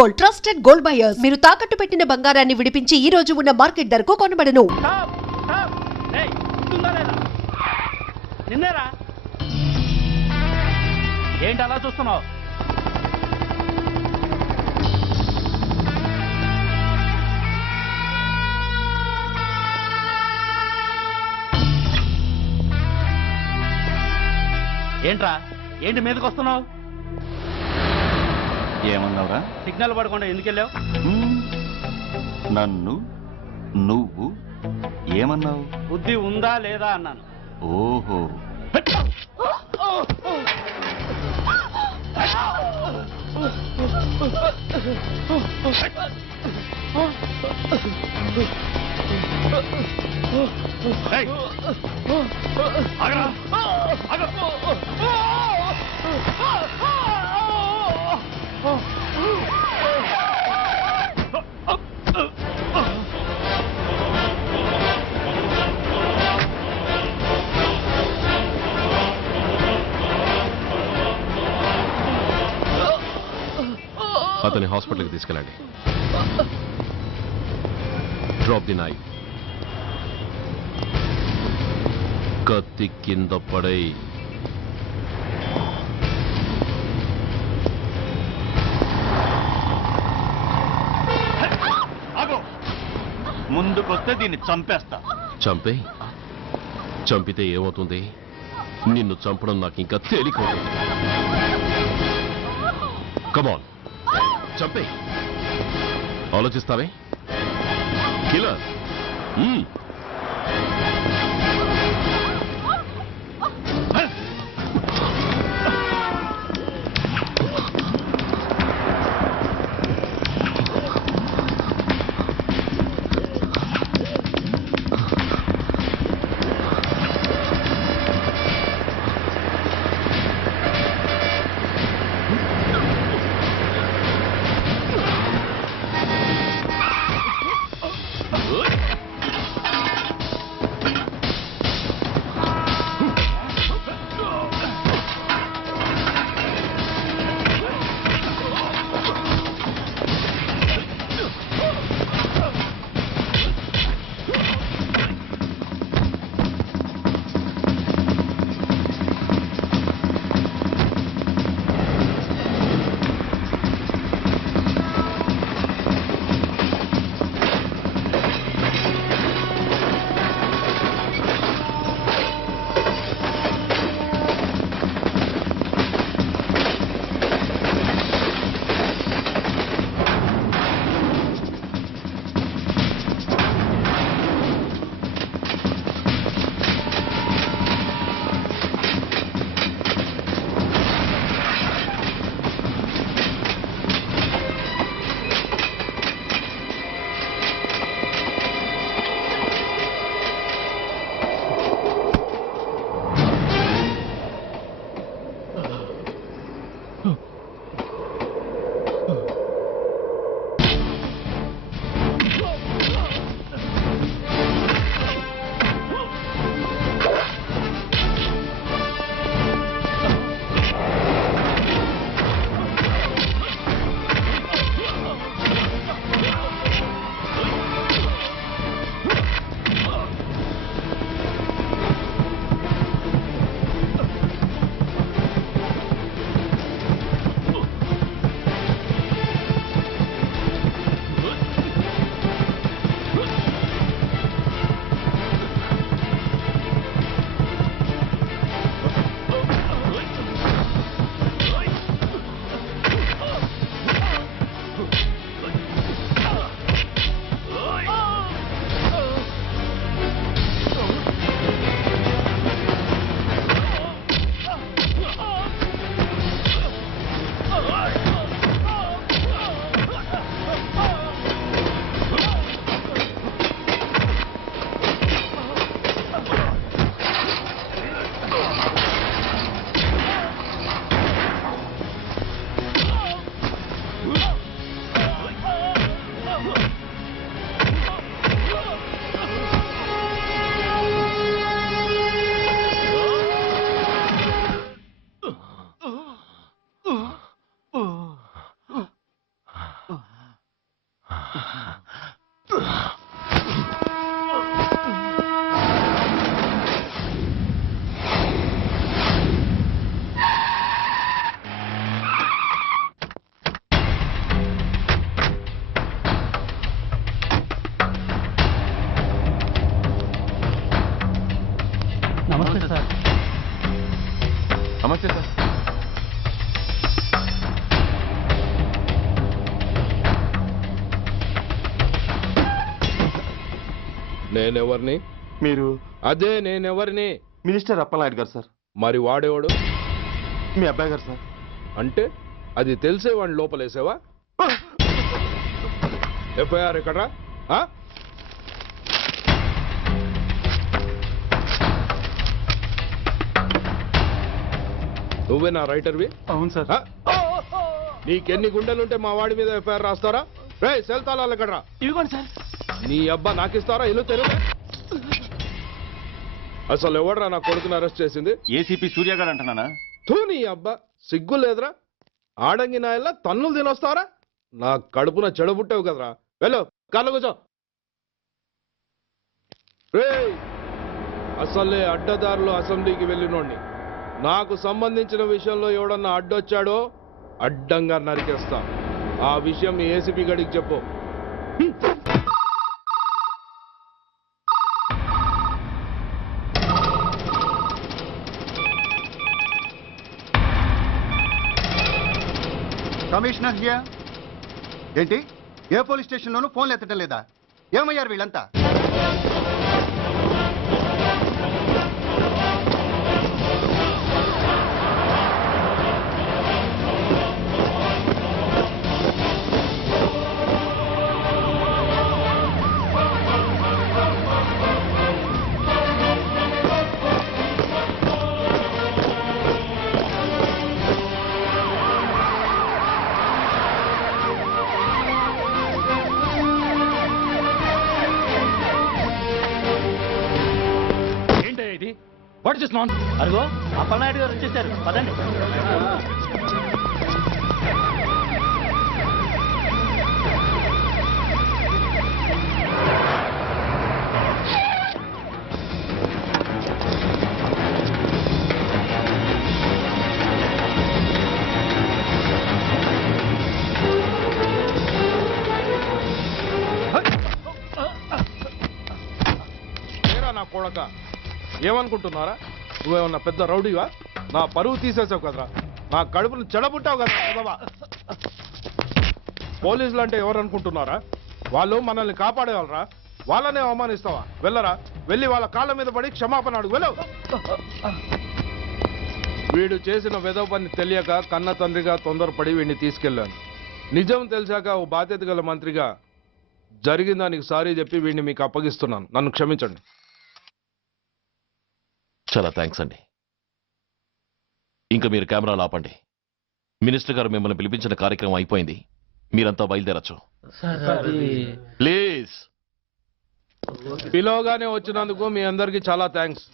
Gold, trusted gold buyers. మీరు తాకట్టు పెట్టిన బంగారాన్ని విడిపించి ఈ రోజు ఉన్న మార్కెట్ ధరకు కొనబడను. నిన్నేరా ఏంటి అలా చూస్తున్నావు? ఏంట్రా ఏంటి మీదకి వస్తున్నావు? ఏమన్నావురా? సిగ్నల్ పడకుండా ఎందుకు వెళ్ళావు? నన్ను నువ్వు ఏమన్నావు? బుద్ధి ఉందా లేదా అన్నాను. ఓహో, అతని హాస్పిటల్కి తీసుకెళ్ళండి. Drop the knife. కత్తి కింద పడై. ముందుకొస్తే దీన్ని చంపేస్తా. చంపే. చంపితే ఏమవుతుంది? నిన్ను చంపడం నాకు ఇంకా తేలికవుతుంది. కమాన్, చంపే. ఆలోచిస్తావే కిల్లర్? నమస్తే సార్. నమస్తే సార్. నేనెవరిని? మీరు అదే నేనెవరిని? మినిస్టర్ అప్పలనాయుడు గారు సార్. మరి వాడేవాడు? మీ అబ్బాయి గారు సార్. అంటే అది తెలిసే వాడిని లోపలేసావా? ఎఫ్ఐఆర్ ఎక్కడ్రా? ఆ? నువ్వే నా రైటర్వి? అవును సార్. ఆ? నీకెన్ని గుండెలుంటే మా వాడి మీద ఎఫ్ఐఆర్ రాస్తారా? రే సెల్ తాళాలు ఎక్కడ్రా? ఇదిగోండి సార్. నీ అబ్బా నాకిస్తారా? ఇల్లు తెరువు. అసలు ఎవడరా నా కొడుకుని అరెస్ట్ చేసింది? ఏసీపీ సూర్య గారు అంటున్నానా? తూ నీ అబ్బా సిగ్గు లేదురా? ఆడంగి నాయల్లా తన్నులు తినొస్తారా? నా కడుపున చెడబుట్టావు కదరా. వెళ్ళు కార్లో కూర్చో. రేయ్ అసలే అడ్డదారులు అసెంబ్లీకి వెళ్ళినోడిని. నాకు సంబంధించిన విషయంలో ఎవడన్నా అడ్డొచ్చాడో అడ్డంగా నరికేస్తా. ఆ విషయం మీ ఏసీపీ గడికి చెప్పు. Commissioner here. ఏంటి ఏ పోలీస్ స్టేషన్లోనూ ఫోన్లు ఎత్తడం లేదా? ఏమయ్యారు వీళ్ళంతా? ఏంటయ్యా ఇది? What is non? అదిగో అప్పలనాయుడు గారు వచ్చేసారు. పదండి. ఏరా నా కొడక, ఏమనుకుంటున్నారా? నువ్వేమన్నా పెద్ద రౌడీవా? నా పరువు తీసేసావు కదరా. నా కడుపును చెడబుట్టావు కదా. పోలీసులు అంటే ఎవరు అనుకుంటున్నారా? వాళ్ళు మనల్ని కాపాడేవాళ్ళరా. వాళ్ళనే అవమానిస్తావా? వెళ్ళరా, వెళ్ళి వాళ్ళ కాళ్ళ మీద పడి క్షమాపణ అడుగు. వెళ్ళవు. వీడు చేసిన వెధవ పని తెలియక కన్న తండ్రిగా తొందరపడి వీడిని తీసుకెళ్లాను. నిజం తెలిసాక ఓ బాధ్యత గల మంత్రిగా జరిగిన దానికి సారీ చెప్పి వీడిని మీకు అప్పగిస్తున్నాను. నన్ను క్షమించండి. చాలా థ్యాంక్స్ అండి. ఇంకా మీరు కెమెరాలు ఆపండి. మినిస్టర్ గారు మిమ్మల్ని పిలిపించిన కార్యక్రమం అయిపోయింది. మీరంతా బయలుదేరచ్చు ప్లీజ్. పిలవగానే వచ్చినందుకు మీ అందరికీ చాలా థ్యాంక్స్.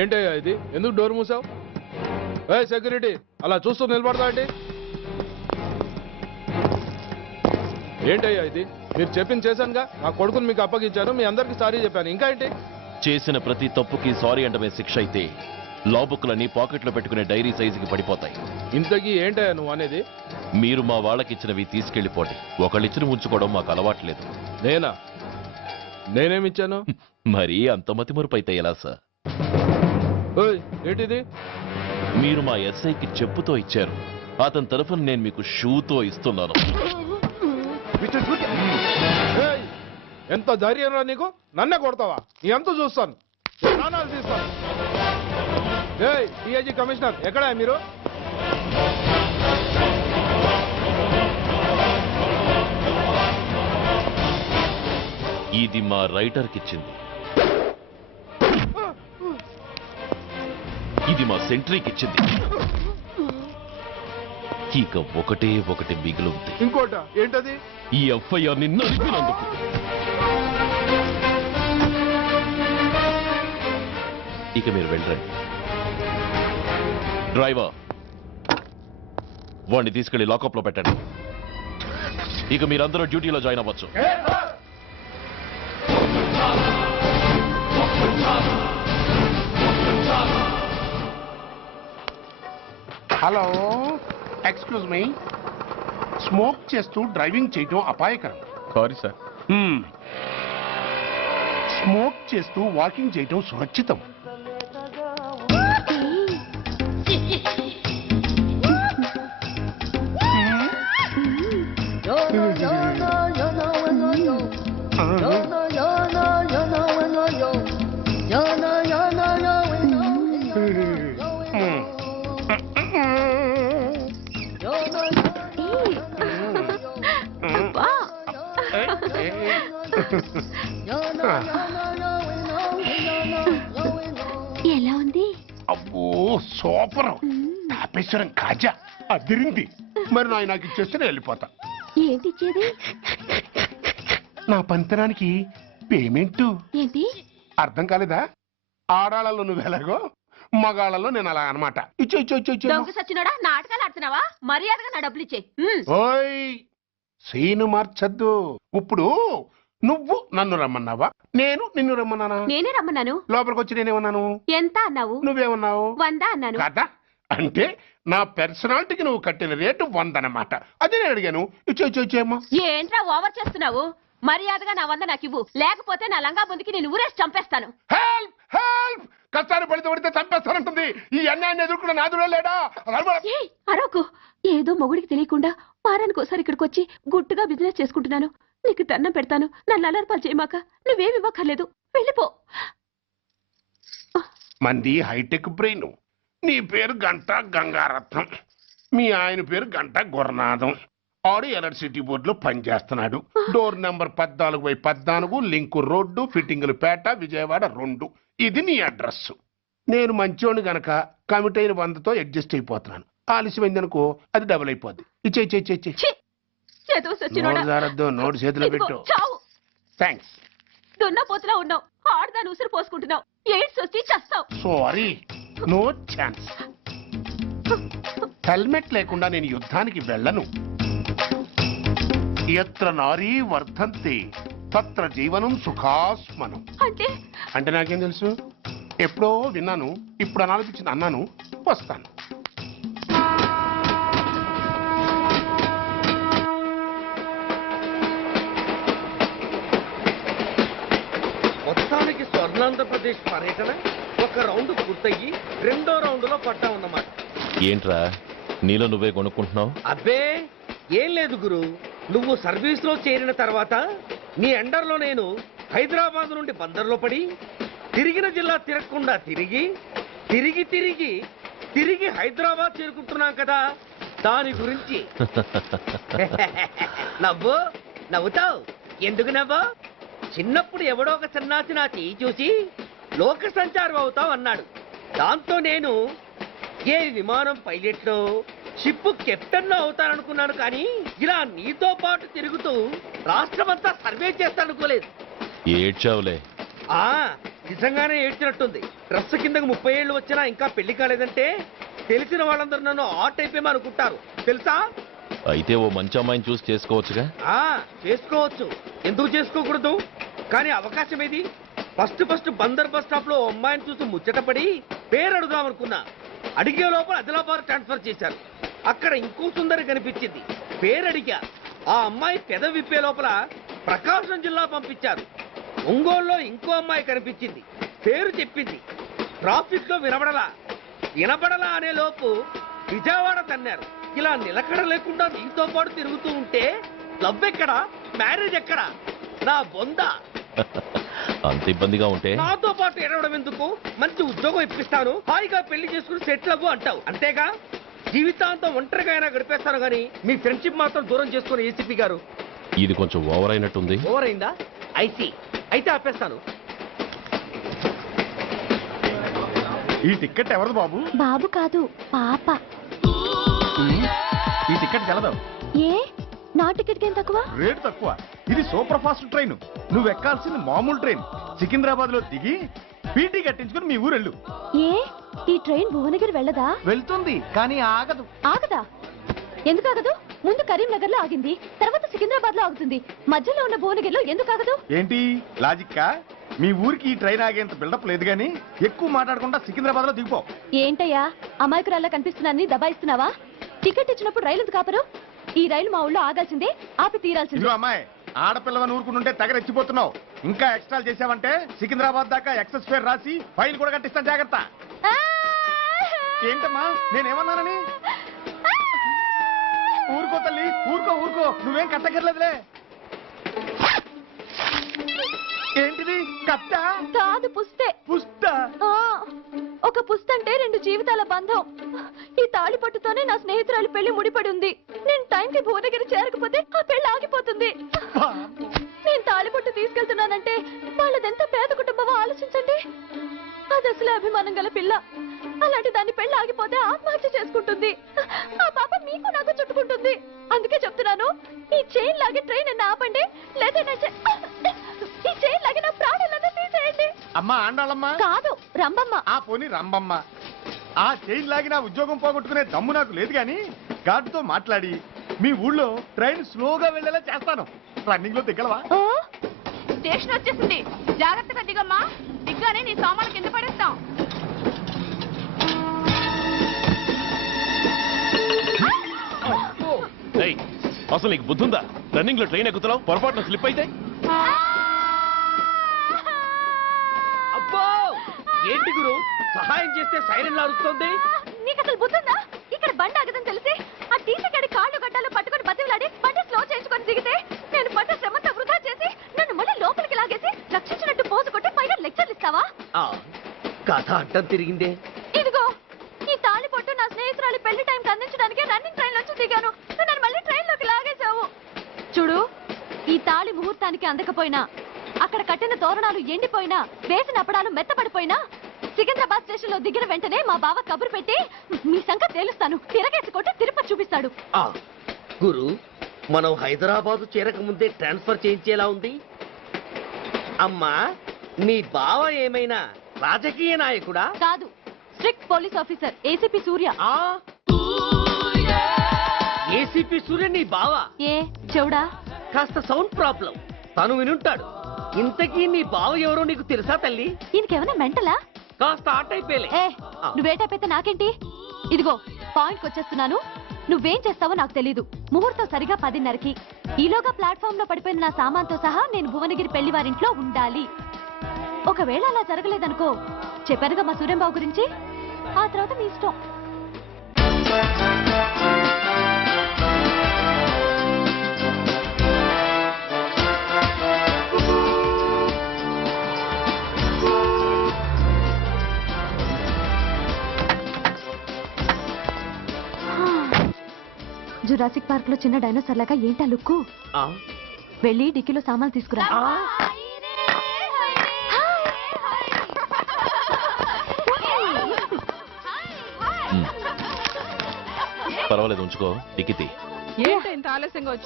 ఏంటయ్యా ఇది? ఎందుకు డోర్ మూసావు? ఏ సెక్యూరిటీ, అలా చూస్తూ నిలబడతా అండి. ఏంటయ్యా ఇది? మీరు చెప్పింది చేశానుగా. నా కొడుకుని మీకు అప్పగించాను. మీ అందరికీ సారీ చెప్పాను. ఇంకా ఏంటి? చేసిన ప్రతి తప్పుకి సారీ అంటమే శిక్ష అయితే లా బుక్లన్నీ పాకెట్లో పెట్టుకునే డైరీ సైజుకి పడిపోతాయి. ఇంతకీ ఏంటయ్యా నువ్వు అనేది? మీరు మా వాళ్ళకిచ్చినవి తీసుకెళ్లిపోండి. ఒకళ్ళిచ్చిన ఉంచుకోవడం మాకు అలవాట్లేదు. నేనా? నేనేమిచ్చాను? మరీ అంత మతిమరుపు అయితే ఎలా సార్? ఓయ్, ఏంటిది? మీరు మా ఎస్ఐకి చెప్పుతో ఇచ్చారు. అతని తరఫున నేను మీకు షూతో ఇస్తున్నాను. ఏయ్, ఎంత ధైర్యం రా నీకు? నన్నే కొడతావా? నీ అంత చూస్తాను. ప్రాణాలు తీస్తాను. ఏయ్ డిఐజీ కమిషనర్, ఎక్కడా మీరు? ఇది మా రైటర్కి ఇచ్చింది. ఇది మా సెంట్రీకి ఇచ్చింది. ఇక ఒకటే ఒకటి మిగిలింది. ఇంకోట ఏంటది? ఈ ఎఫ్ఐఆర్ ని నలిపినందుకు. ఇక మీరు వెళ్ళండి. డ్రైవర్, వాడిని తీసుకెళ్లి లాకప్ లో పెట్టండి. ఇక మీరందరూ డ్యూటీలో జాయిన్ అవ్వచ్చు. Hello, excuse me. స్మోక్ చేస్తూ డ్రైవింగ్ చేయటం అపాయకరం. Sorry sir. స్మోక్ చేస్తూ వాకింగ్ చేయటం సురక్షితం. ఎలా ఉంది? అబ్బో సూపర్. తాపేశ్వరం కాజా అదిరింది. మరి నాకు ఇచ్చేస్తే నేను వెళ్ళిపోతా. ఏంటి ఇచ్చేది? నా పంతనానికి పేమెంట్. ఏంటి అర్థం కాలేదా? ఆడాళ్ళలో నువ్వు ఎలాగో, మగాళ్ళలో నేను అలా అనమాట. ఇచ్చో ఇచ్చో ఇచ్చో ఇచ్చో. దొంగ సచ్చినోడా, నాటకాలు ఆడుతున్నావా? మర్యాదగా నా డబ్బులు ఇచ్చే. ఓయ్ సీను మార్చద్దు. ఇప్పుడు నువ్వు నన్ను రమ్మన్నావా, నేను నిన్ను రమ్మన్నానా? నేనే రమ్మన్నాను. లోపలికి వచ్చి నేనేమన్నాను? ఎంత అన్నావు? నువ్వేమన్నావు? 100 అన్నాను. కదా, అంటే నా పర్సనాలిటీకి నువ్వు కట్టిన రేటు 100 అన్నమాట. అదే నేను అడిగాను. ఇచ్చో ఇచ్చో ఇచ్చేమ్మా. ఏంట్రా ఓవర్ చేస్తున్నావు? మర్యాదగా నా 100 నాకు ఇవ్వు, లేకపోతే నా లంగా బొందికి నేను ఊరేసి చంపేస్తాను. Help help. కష్టాలు పడితే చంపేస్తానంటుంది. ఈ అన్యాయాన్ని ఎదుర్కొన్న నాదుడే లేడా? ఏయ్, అరవకు. ఏదో మొగుడికి తెలియకుండా వారానికి ఒకసారి ఇక్కడికి వచ్చి గుట్టుగా బిజినెస్ చేసుకుంటున్నాను. నీకు దండం పెడతాను, నన్ను అలర్పాలు చేయమాక. నువ్వేమి ఇవ్వక్కర్లేదు, వెళ్ళిపో. మంది హైటెక్ బ్రెయిన్. నీ పేరు గంట గంగారత్నం, మీ ఆయన పేరు గంట గురునాథం. ఆడు ఎలక్ట్రిసిటీ బోర్డులో పనిచేస్తున్నాడు. డోర్ నెంబర్ 14/14, లింకు రోడ్డు, ఫిట్టింగులు పేట, విజయవాడ 2. ఇది నీ అడ్రస్. నేను మంచోని గనక కమిట్ అయిన 100తో అడ్జస్ట్ అయిపోతున్నాను. ఆలస్యమైందనుకో అది డబుల్ అయిపోద్ది. ఇచ్చే నోటు చేతిలో పెట్టు. థ్యాంక్స్. దున్నపోతులా ఉన్నావు, ఆడదాని ఉసురు పోసుకుంటున్నావు. ఎయిడ్స్ వచ్చి చస్తావు. Sorry, no chance. హెల్మెట్ లేకుండా నేను యుద్ధానికి వెళ్ళను. ఎత్ర నారీ వర్ధంతి తత్ర జీవనం సుఖాస్మనం. అంటే నాకేం తెలుసు? ఎప్పుడో విన్నాను, ఇప్పుడు అనాలనిపించింది అన్నాను. వస్తాను. మొత్తానికి స్వర్ణాంధ్రప్రదేశ్ పర్యటన ఒక రౌండ్ పూర్తయ్యి 2వ రౌండ్లో పడ్డామన్నమాట. ఏంట్రా నీలో నువ్వే కొనుక్కుంటున్నావు? అబ్బే ఏం లేదు గురు. నువ్వు సర్వీస్ లో చేరిన తర్వాత నీ అండర్లో నేను హైదరాబాద్ నుండి బందర్లో పడి తిరిగిన జిల్లా తిరగకుండా తిరిగి తిరిగి తిరిగి తిరిగి హైదరాబాద్ చేరుకుంటున్నాం కదా, దాని గురించి. నవ్వుతావు ఎందుకు నవ్వు? చిన్నప్పుడు ఎవడో ఒక సన్నాసి నా చెయ్యి చూసి లోక సంచారం అవుతావు అన్నాడు. దాంతో నేను ఏ విమానం పైలట్లో షిప్ కెప్టెన్ అవుతాననుకున్నాను. కానీ ఇలా నీతో పాటు తిరుగుతూ రాష్ట్రమంతా సర్వే చేస్తాననుకోలేదు. ఏడ్చావులే. నిజంగానే ఏడ్చినట్టుంది. డ్రెస్ కిందకు 30 ఏళ్ళు వచ్చినా ఇంకా పెళ్లి కాలేదంటే తెలిసిన వాళ్ళందరూ నన్ను ఆట్ అయిపోయి అనుకుంటారు తెలుసా? అయితే ఓ మంచి అమ్మాయిని చూసి చేసుకోవచ్చుగా. చేసుకోవచ్చు, ఎందుకు చేసుకోకూడదు? కానీ అవకాశం ఏది? ఫస్ట్ బందర్ బస్ స్టాప్ లో అమ్మాయిని చూసి ముచ్చటపడి పేరు అడుగుదామనుకున్నా. అడిగే లోపల ఆదిలాబాద్ ట్రాన్స్ఫర్ చేశారు. అక్కడ ఇంకో సుందరి కనిపించింది. పేరు అడిగా. ఆ అమ్మాయి పెద విప్పే లోపల ప్రకాశం జిల్లా పంపించారు. ఒంగోలులో ఇంకో అమ్మాయి కనిపించింది. పేరు చెప్పింది. ట్రాఫిక్ లో వినబడలా అనే లోపు విజయవాడ తన్నారు. ఇలా నిలకడ లేకుండా నీతో పాటు తిరుగుతూ ఉంటే లవ్ ఎక్కడా, మ్యారేజ్ ఎక్కడా? నా బొంద. అంత ఇబ్బందిగా ఉంటే నాతో పాటు ఎడవడం ఎందుకు? మంచి ఉద్యోగం ఇప్పిస్తాను, హాయిగా పెళ్లి చేసుకుని సెటిల్ అవ్వు అంటావు అంతేగా? జీవితాంతం ఒంటరిగా అయినా గడిపేస్తాను గానీ మీ ఫ్రెండ్షిప్ మాత్రం దూరం చేసుకుని ఏసీపీ గారు. ఇది కొంచెం ఓవర్ అయినట్టుంది. ఓవర్ అయిందా? ఐసీ. అయితే ఆపేస్తాను. ఈ టికెట్ ఎవరిది బాబు? బాబు కాదు, పాప. ఈ టికెట్ కలదు. ఏ నా టికెట్ ఏం తక్కువ? రేటు తక్కువ. ఇది సూపర్ ఫాస్ట్ ట్రైన్. నువ్వు ఎక్కాల్సింది మామూలు ట్రైన్. సికింద్రాబాద్ లో దిగి పీటీ కట్టించుకుని మీ ఊరెళ్ళు. ఏ ఈ ట్రైన్ భువనగిరి వెళ్ళదా? వెళ్తుంది కానీ ఆగదు. ఆగదా? ఎందుకు ఆగదు? ముందు కరీంనగర్ లో ఆగింది, తర్వాత సికింద్రాబాద్ లో ఆగుతుంది. మధ్యలో ఉన్న భువనగిరిలో ఎందుకు ఆగదు? ఏంటి లాజిక్కా? మీ ఊరికి ఈ ట్రైన్ ఆగేంత బిల్డప్ లేదు గానీ ఎక్కువ మాట్లాడకుండా సికింద్రాబాద్ లో దిగిపో. ఏంటయ్యా అమాయకురాల్లా కనిపిస్తున్నానని దబాయిస్తున్నావా? టికెట్ ఇచ్చినప్పుడు రైలు ఎందుకు ఆపరు? ఈ రైలు మా ఊళ్ళో ఆగాల్సిందే, ఆపి తీరాల్సిందే. ఇదిగో అమ్మాయి, ఆడపిల్లవని ఊరుకుంటుంటే తెగరెచ్చిపోతున్నావు. ఇంకా ఎక్స్ట్రాలు చేసావంటే సికింద్రాబాద్ దాకా ఎక్సెస్ ఫేర్ రాసి ఫైన్ కూడా కట్టిస్తాను, జాగ్రత్త. ఏంటమ్మా నేనేమన్నానని? ఊరుకో తల్లి, ఊరుకో ఊరుకో, నువ్వేం కట్టగర్లేదులే. ఏంటిది కట్ట? కాదు పుస్తే. పుష్ట? ఒక పుస్తంటే 2 జీవితాల బంధం. ఈ తాళి పట్టుతోనే నా స్నేహితురాలి పెళ్లి ముడిపడి ఉంది. నేను టైంకి భువనగిరి చేరకపోతే ఆ పెళ్లి ఆగిపోతుంది. నేను తాళిబొట్టు తీసుకెళ్తున్నానంటే వాళ్ళదెంత పేద కుటుంబమో ఆలోచించండి. అది అసలు అభిమానం గల పిల్ల. అలాంటి దాన్ని పెళ్లి ఆగిపోతే ఆత్మహత్య చేసుకుంటుంది. ఆ పాప మీకు నాకు చుట్టుకుంటుంది. అందుకే చెప్తున్నాను, ఈ చైన్ లాగే ట్రైన్ అన్న ఆపండి, లేదా ఈ చైన్ లాగే నా ప్రాణాలను తీసేయండి. అమ్మా ఆండాళ్ళమ్మ కాదు రంబమ్మ. ఆ పోని రంబమ్మ. ఆ చైన్ లాగి నా ఉద్యోగం పోగొట్టుకునే దమ్ము నాకు లేదు గాని గార్డుతో మాట్లాడి మీ ఊళ్ళో ట్రైన్ స్లోగా వెళ్ళేలా చేస్తాను. రన్నింగ్ లో దిగలవా? స్టేషన్ వచ్చేసింది, జాగ్రత్తగా దిగమ్మా. దిగ్గానే నీ సామాన్లు కింద పడేస్తాం. ఏయ్, అసలు నీకు బుద్ధుందా? రన్నింగ్ లో ట్రైన్ ఎక్కుతున్నావు, పొరపాటున స్లిప్ అయితే? అబ్బో ఏంటి గురు, సహాయం చేస్తే సైరన్ అరుస్తుంది. నీకు అసలు బుద్ధుందా? ఇక్కడ బండి ఆగదని తెలిసి ఆ టీసీ గడి కాళ్ళు గడ్డలు పట్టుకొని బతిలాడి బండి స్లో చేయించుకొని దిగితే నేను పడ్డ శ్రమంతా వృధా చేసి నన్ను మళ్ళీ లోపలికి లాగేసి రక్షించినట్టు పోజు కొట్టి పైగా లెక్చర్లు ఇస్తావా? కథ అడ్డం తిరిగిందే. ఇదిగో ఈ తాళి పొట్టు నా స్నేహితురాలి పెళ్లి టైంకి అందించడానికి రన్నింగ్ ట్రైన్ నుంచి దిగాను. నన్ను మళ్ళీ ట్రైన్ లోకి లాగేశావు. చూడు, ఈ తాళి ముహూర్తానికి అందకపోయినా, అక్కడ కట్టిన తోరణాలు ఎండిపోయినా, వేసిన అప్పడాలు మెత్తపడిపోయినా, సికింద్రాబాద్ స్టేషన్ లో దిగిన వెంటనే మా బావ కబురు పెట్టి మీ సంగతి తేలుస్తాను, తిరగేసి కొట్టి తిరుపతి చూపిస్తాడు. గురు, మనం హైదరాబాద్ చేరక ముందే ట్రాన్స్ఫర్ చేయించేలా ఉంది. అమ్మా, నీ బావ ఏమైనా రాజకీయ నాయకుడా? కాదు, స్ట్రిక్ట్ పోలీస్ ఆఫీసర్, ఏసీపీ సూర్య. ఏసీపీ సూర్య నీ బావ? ఏ చెవుడా? కాస్త సౌండ్ ప్రాబ్లం, తను వినుంటాడు. ఇంతకీ నీ బావ ఎవరో నీకు తెలుసా తల్లి? ఈయనకేమైనా మెంటలా? కాస్త ఆట అయిపోయలే. నువ్వేటైపోతే నాకేంటి? ఇదిగో పాయింట్కి వచ్చేస్తున్నాను. నువ్వేం చేస్తావో నాకు తెలీదు. ముహూర్తం సరిగా 10:30కి. ఈలోగా ప్లాట్ఫామ్ లో పడిపోయిన నా సామాన్తో సహా నేను భువనగిరి పెళ్లి వారింట్లో ఉండాలి. ఒకవేళ అలా జరగలేదనుకో, చెప్పానుగా మా సూర్యంబాబు గురించి, ఆ తర్వాత మీ ఇష్టం. జురాసిక్ పార్క్ లో చిన్న డైనోసార్ లాగా ఏంటా లుక్కు? వెళ్ళి డిక్కీలో సామాన్లు తీసుకురా. పర్వాలేదు, ఉంచుకో. టికెట్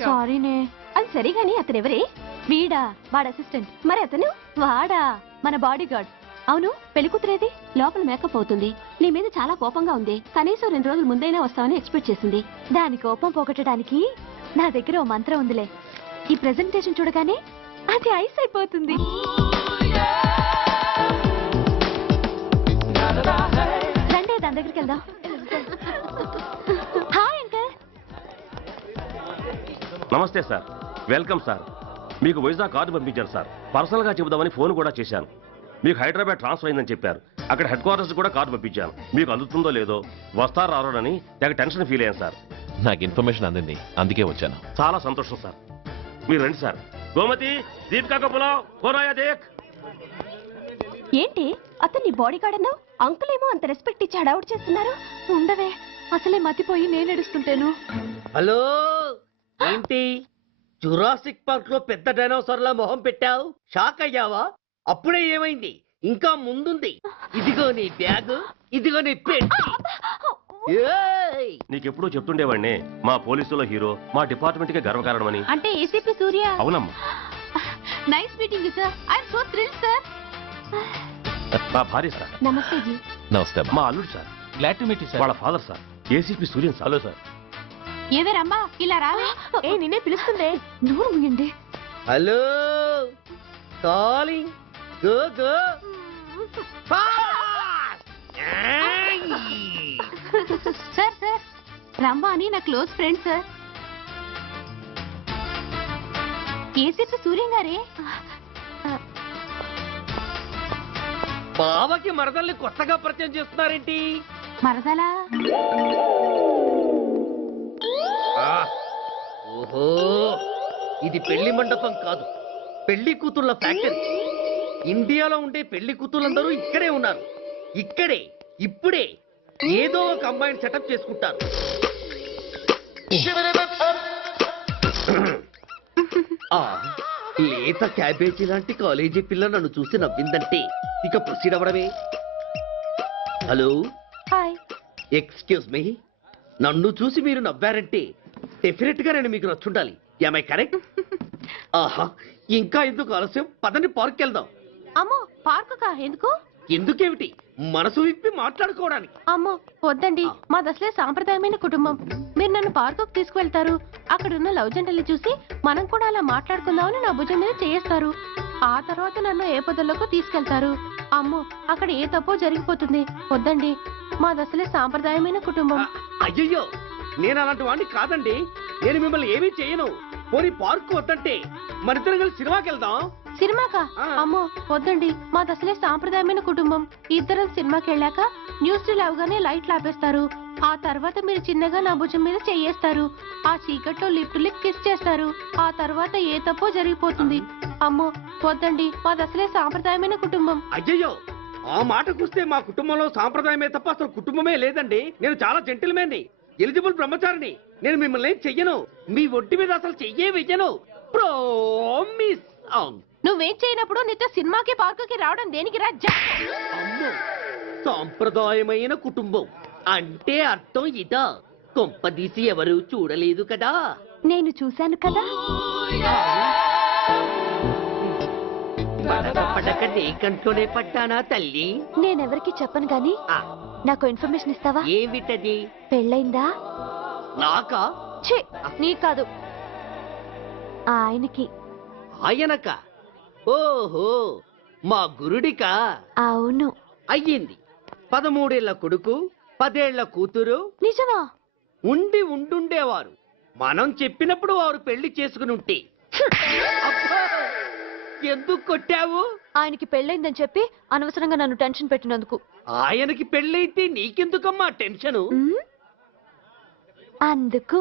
సారీనే. అది సరిగాని అతనెవరే? వీడా, వాడు అసిస్టెంట్. మరి అతను? వాడా, మన బాడీ గార్డ్. అవును, పెళ్లి కూతురేది? లోపల మేకప్ అవుతుంది. నీ మీద చాలా కోపంగా ఉంది. కనీసం 2 రోజుల ముందైనా వస్తామని ఎక్స్పెక్ట్ చేసింది. దాని కోపం పోగొట్టడానికి నా దగ్గర ఓ మంత్రం ఉందిలే. ఈ ప్రెజెంటేషన్ చూడగానే అది ఐస్ అయిపోతుంది. రండి, దాని దగ్గరికి వెళ్దాం. Hi uncle. నమస్తే సార్, వెల్కమ్ సార్. మీకు వైజాగ్ కార్డు పంపించారు సార్. పర్సనల్ గా చెబుదామని ఫోన్ కూడా చేశాను. మీకు హైదరాబాద్ ట్రాన్స్ఫర్ అయిందని చెప్పారు. అక్కడ హెడ్ క్వార్టర్స్ కూడా కార్డు పంపించాను. మీకు అందుతుందో లేదో, వస్తారో రారోనని తెగ టెన్షన్ ఫీల్ అయ్యాను సార్. నాకు ఇన్ఫర్మేషన్ అందింది, అందుకే వచ్చాను. చాలా సంతోషం సార్. మీరు రండి సార్. గోమతి, దీపికా కపులావ్, కోరాయా దేక్. ఏంటి అతను నీ బాడీ గార్డ్ అన్నావు? అంకుల్ ఏమో అంత రెస్పెక్ట్ ఇచ్చి హడావుడు చేస్తున్నారు. ఉండవే, అసలే మతిపోయి నేను ఎడుస్తుంటాను. హలో, ఏంటి జురాసిక్ పార్క్ లో పెద్ద డైనోసార్ లా మొహం పెట్టావు? షాక్ అయ్యావా? అప్పుడే ఏమైంది? ఇంకా ముందుంది. ఇదిగో నీ బ్యాగ్, ఇదిగో నీ పెట్టి. నీకెప్పుడు చెప్తుండేవాడిని, మా పోలీసులో హీరో, మా డిపార్ట్మెంట్ కే గర్వకారణమని. అంటే ఏసీపీ సూర్య? అవునమ్మా. Nice meeting sir. I am so thrilled sir. మా భార్య సార్. నమస్తే జీ. నమస్తే. మా అల్లుడు sir. Glad to meet you sir. వాళ్ళ father sir, ACP Suryan sir. Hello sir. ఏవే రమ్మా ఇలా రావే. ఏ నిన్నే పిలుస్తుందే. నువ్వు ముయండి. Hello calling go go sir sir రమ్మా అని నా close friend sir. ACP Suryam గారే. బావకి మరదల్ని కొత్తగా పరిచయం చేస్తున్నారేంటి? మరదలా? ఓహో, ఇది పెళ్లి మండపం కాదు, పెళ్లి కూతుళ్ళ ఫ్యాక్టరీ. ఇండియాలో ఉండే పెళ్లి కూతుళ్ళందరూ ఇక్కడే ఉన్నారు. ఇక్కడే ఇప్పుడే ఏదో ఒక అమ్మాయిని సెటప్ చేసుకుంటారు. ఆ, లేత క్యాబేజీ లాంటి కాలేజీ పిల్ల నన్ను చూసి నవ్విందంటే ఇక ప్రొసీడ్ అవ్వడమే. Hello, hi. ఎక్స్క్యూజ్ మీ, నన్ను చూసి మీరు నవ్వారంటే డెఫినెట్ గా నేను మీకు నచ్చుండాలి. Am I correct? ఆహా, ఇంకా ఎందుకు ఆలస్యం? పదండి పార్క్ వెళ్దాం. అమ్మో పార్కుకా? ఎందుకు? ఎందుకేమిటి, మనసు విప్పి మాట్లాడుకోవడానికి. అమ్మో వద్దండి, మాది అసలే సాంప్రదాయమైన కుటుంబం. మీరు నన్ను పార్కుకు తీసుకువెళ్తారు, అక్కడున్న లవ్ జంటలు చూసి మనం కూడా అలా మాట్లాడుకుందామని నా భుజం మీద చేస్తారు. ఆ తర్వాత నన్ను ఏ పొదల్లోకి తీసుకెళ్తారు. అమ్మో అక్కడ ఏ తప్పో జరిగిపోతుంది. వద్దండి, మాది అసలే సాంప్రదాయమైన కుటుంబం. అయ్యయ్యో, నేను అలాంటి వాడిని కాదండి. నేను మిమ్మల్ని ఏమీ చేయను. పోనీ పార్క్ వద్దంటే మరిద్దరం కలిసి సినిమాకి వెళ్దాం. సినిమాకా? అమ్మో వద్దండి, మాది అసలే సాంప్రదాయమైన కుటుంబం. ఇద్దరం సినిమాకి వెళ్ళాక న్యూస్ అవగానే లైట్లు ఆపేస్తారు. ఆ తర్వాత మీరు చిన్నగా నా భుజం మీద చెయ్యేస్తారు. ఆ చీకట్లో లిప్ కిస్ చేస్తారు. ఆ తర్వాత ఏ తప్పో జరిగిపోతుంది. అమ్మో వద్దండి, మాది అసలే సాంప్రదాయమైన కుటుంబం. అయ్యయ్యో, ఆ మాటకొస్తే మా కుటుంబంలో సాంప్రదాయమే తప్ప అసలు కుటుంబమే లేదండి. నేను చాలా జెంటిల్మెన్ని, ఎలిజిబుల్ బ్రహ్మచారిని. నేను మిమ్మల్ని ఏం చెయ్యను. మీ ఒంటి మీద అసలు చెయ్యే వెయ్యను. ప్రామిస్. నువ్వేం చేయనప్పుడు నీతో సినిమాకి పార్కుకి రావడం దేనికి రా? అమ్మో, సాంప్రదాయమైన కుటుంబం అంటే అర్థం ఇదా? కొంపదీసి ఎవరు చూడలేదు కదా? నేను చూశాను కదా. పడక నీ కంట్లోనే పడ్డానా తల్లి? నేనెవరికి చెప్పను గాని నాకు ఇన్ఫర్మేషన్ ఇస్తావా? ఏమిటది? పెళ్ళైందా? నాకా? ఛీ, నీ కాదు, ఆయనకి. ఆయనక? ఓహో, మా గురుడికా? అవును. అయ్యింది. 13 ఏళ్ల కొడుకు, 10 ఏళ్ల కూతురు. నిజమా? ఉండుండేవారు. మనం చెప్పినప్పుడు వారు పెళ్లి చేసుకుని ఉంటే. అబ్బా, ఎందుకు కొట్టావు? ఆయనకి పెళ్ళైందని చెప్పి అనవసరంగా నన్ను టెన్షన్ పెట్టినందుకు. ఆయనకి పెళ్ళైతే నీకెందుకమ్మా టెన్షను? అందుకు.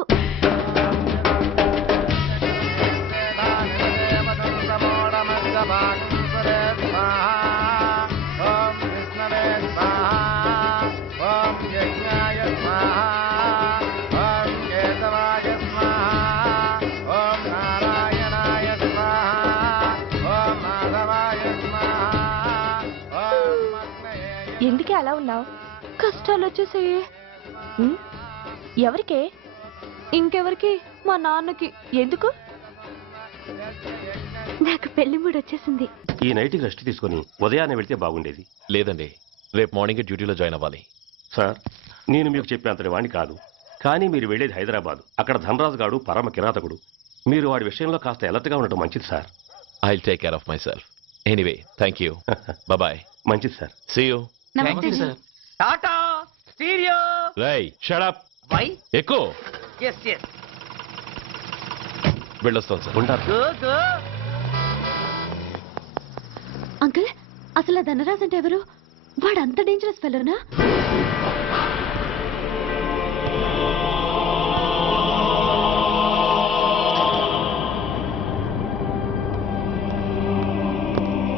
ఎందుకే అలా ఉన్నావు? కష్టాలు వచ్చేసాయి. ఎవరికే? ఇంకెవరికి? మా నాన్నకి. ఎందుకు? నాకు పెళ్లి మూడు వచ్చేసింది. ఈ నైట్కి రెస్ట్ తీసుకుని ఉదయాన్నే వెళ్తే బాగుండేది. లేదండి, రేపు మార్నింగ్ డ్యూటీలో జాయిన్ అవ్వాలి. సార్, నేను మీకు చెప్పేంతటి వాణ్ణి కాదు, కానీ మీరు వెళ్ళేది హైదరాబాద్. అక్కడ ధనరాజు గాడు పరమ కిరాతకుడు. మీరు వాడి విషయంలో కాస్త అలర్ట్గా ఉండటం మంచిది sir. I'll take care of myself. Anyway, thank you. Bye. మంచిది sir. See you. Tata stereo. రేయ్, షట్ అప్. వై? ఎక్కువ. yes yes. వెళ్ళొస్తాను సార్. ఉంటారు. Go go. అంకుల్, అసలు ఆ ధనరాజ్ అంటే ఎవరు? వాడు అంత డేంజరస్ ఫెలోనా?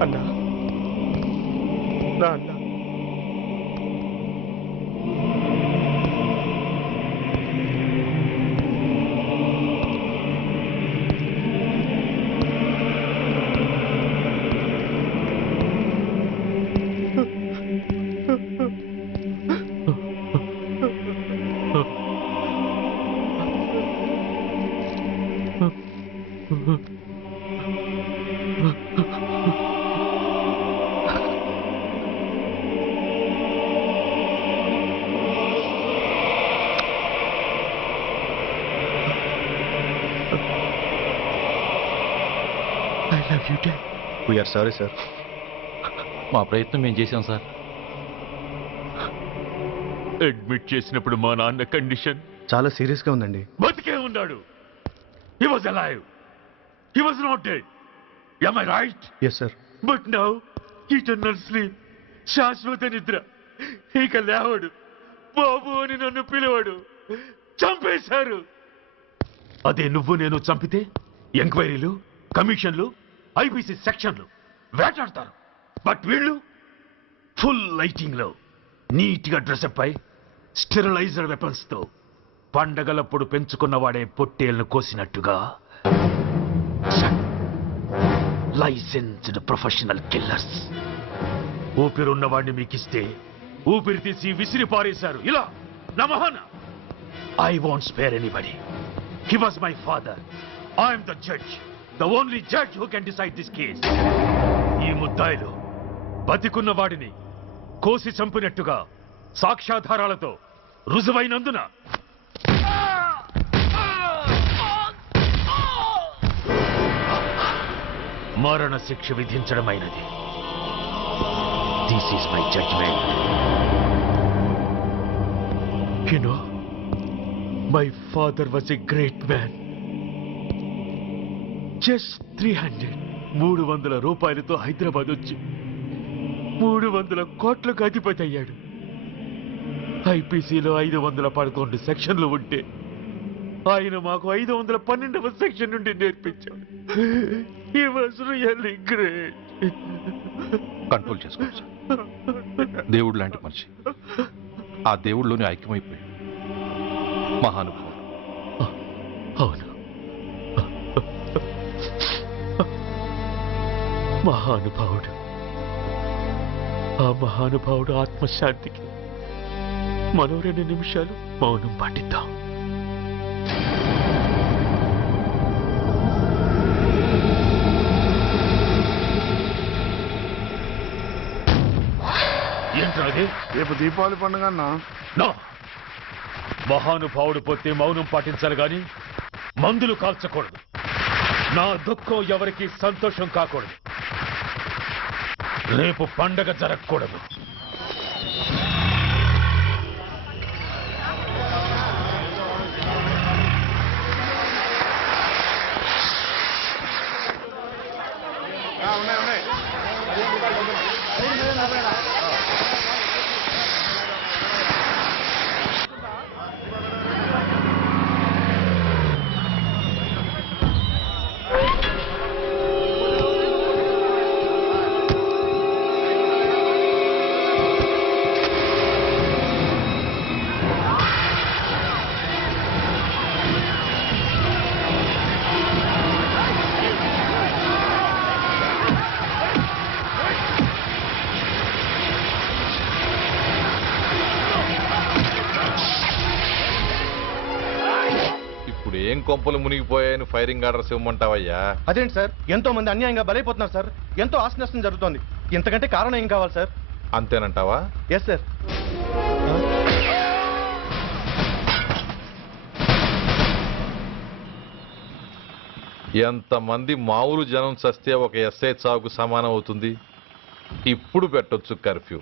అన్నా, నా అన్నా, వీఆర్ సారీ సార్. మా ప్రయత్నం మేము చేశాం సార్. అడ్మిట్ చేసినప్పుడు మా నాన్న కండిషన్ చాలా సీరియస్గా ఉందండి. బతికే ఉన్నాడు. He was alive, he was not dead. Am I right? Yes sir. But now eternal sleep, శాశ్వత నిద్ర. ఇక లేవడు, బాబు అని నన్ను పిలవడు. చంపేశారు. అదే నువ్వు నేను చంపితే ఎంక్వైరీలు, కమిషన్లు, ఐబీసీ సెక్షన్లు వేటాడతారు. బట్ వీళ్ళు ఫుల్ లైటింగ్ లో నీట్ గా డ్రెస్అప్ అయి స్టెరిలైజర్ వెపన్స్ తో పండగలప్పుడు పెంచుకున్నవాడే పొట్టేళ్లను కోసినట్టుగా లైసెన్స్డ్ ప్రొఫెషనల్ కిల్లర్స్. ఊపిరున్నవాడిని మీకిస్తే ఊపిరి తీసి విసిరి పారేశారు. ఇలా నమహన. I want spare anybody. He was my father. I'm the judge, the only judge who can decide this case. ఈ ముద్దాయిలు బతికున్న వాడిని కోసి చంపినట్టుగా సాక్ష్యాధారాలతో రుజువైనందున మరణ శిక్ష విధించడమైనది. This is my judgement. You know, my father was a great man. Just 300 రూపాయలతో హైదరాబాద్ వచ్చి 300 కోట్లకు అధిపతి అయ్యాడు. ఐపీసీలో 511 సెక్షన్లు ఉంటే ఆయన మాకు 512వ సెక్షన్ నుండి నేర్పించాడు. హి వాజ్ రియల్లీ గ్రేట్. కంట్రోల్ చేసుకోవచ్చు. దేవుడు లాంటి మనిషి. ఆ దేవుడిలోనే ఐక్యమైపోయాడు. మహానుభావుడు. అవును, మహానుభావుడు. ఆ మహానుభావుడు ఆత్మశాంతికి మరో 2 నిమిషాలు మౌనం పాటిద్దాం. ఏంట్రాది? రేపు దీపావళి పండుగ అన్నా. నో, మహానుభావుడు పోతే మౌనం పాటించాలి గాని మందులు కాల్చకూడదు. నా దుఃఖం ఎవరికి సంతోషం కాకూడదు. రేపు పండగ జరగకూడదు. ఏం కొంపలు మునిగిపోయాయని ఫైరింగ్ ఆర్డర్స్ ఇవ్వమంటావయ్యా? అదేంటి సార్, ఎంతో మంది అన్యాయంగా బలైపోతున్నారు సార్. ఎంతో ఆస్తి నష్టం జరుగుతోంది. ఇంతకంటే కారణం ఏం కావాలి సార్? అంతేనంటావా? Yes sir. ఎంతమంది మామూలు జనం చస్తే ఒక ఎస్ఐ చావుకు సమానం అవుతుంది. ఇప్పుడు పెట్టొచ్చు కర్ఫ్యూ.